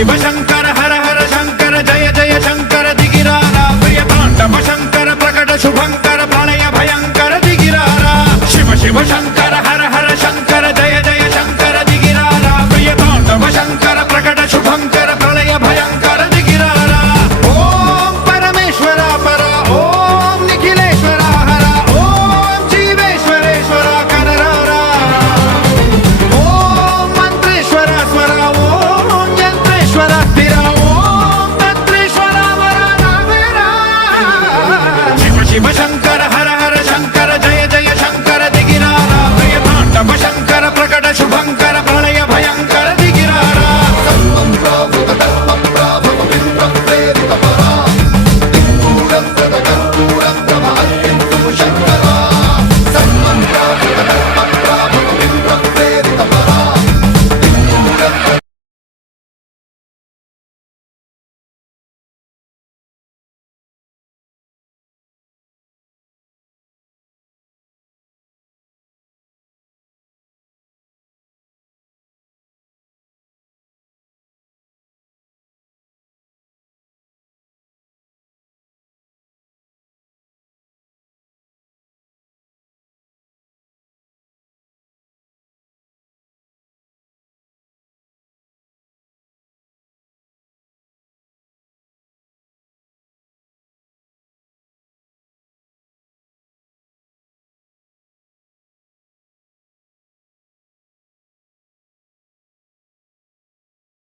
शिव शंकर हर हर शंकर जय जय शंकर दिगिरारा प्रिय तांडव शंकर प्रकट शुभंकर प्रलय भयंकर दिगिरारा शिव शिव शंकर